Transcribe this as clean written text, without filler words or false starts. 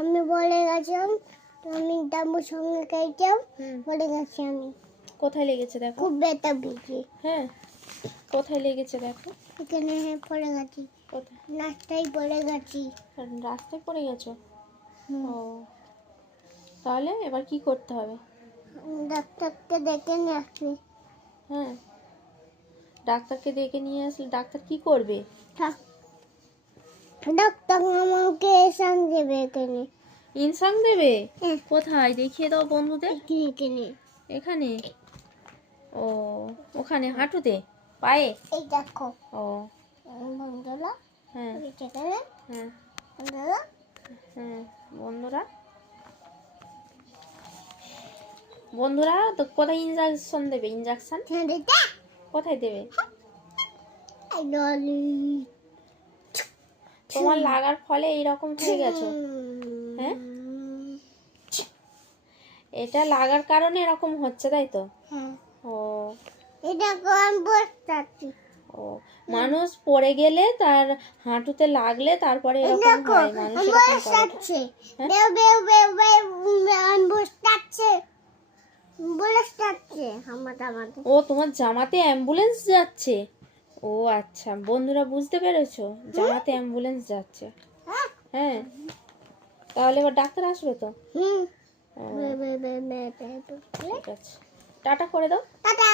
আমি বলে গেছিলাম আমি তাম্বুর সঙ্গে খাইতাম বলে গেছি আমি। কোথায় লেগেছে দেখো? খুব ব্যথা পেয়েছি। হ্যাঁ, কোথায় লেগেছে দেখো? এখানে পড়ে গেছি, কোথায়? রাস্তায় পড়ে গেছি। রাস্তায় পড়ে গেছো? ও, তাহলে এবার কি করতে হবে? ডাক্তারকে ডেকে নিয়ে আসবি। হ্যাঁ, ডাক্তারকে ডেকে নিয়ে আসলে ডাক্তার কি করবে? ডাক্তার আমাকে এসান দেবে এখানে। ইনসাং দেবে? কোথায় দেখিয়ে দাও বন্ধুদের। এখানে এখানে? ও, ওখানে হাঁটুতে, পায়ে? এই দেখো। ও বন্ধুরা, হ্যাঁ এখানে হ্যাঁ বন্ধুরা, হ্যাঁ বন্ধুরা, বন্ধুরা তো কোথায় ইনজেকশন দেবে? ইনজেকশন কোথায় দেবে? তোমার লাগার ফলে এইরকম হয়ে গেছো? হ্যাঁ, এটা লাগার কারণে এরকম হচ্ছে, তাই তো? ও এটা কোন বসতাছি? ও, মানুষ পড়ে গেলে তার হাঁটুতে লাগলে তারপরে এরকম হয়, মানুষ এরকম করে। বেউ বেউ বেউ বেউ বসতাছে বসতাছে আমাদের। ও, তোমার জামাতে অ্যাম্বুলেন্স যাচ্ছে? ও আচ্ছা, বন্ধুরা বুঝতে পেরেছো, জামাতে অ্যাম্বুলেন্স যাচ্ছে। হ্যাঁ, তাহলে এবার ডাক্তার আসবে তো? হুম, ও, ঠিক আছে, টাটা করে দাও। টাটা।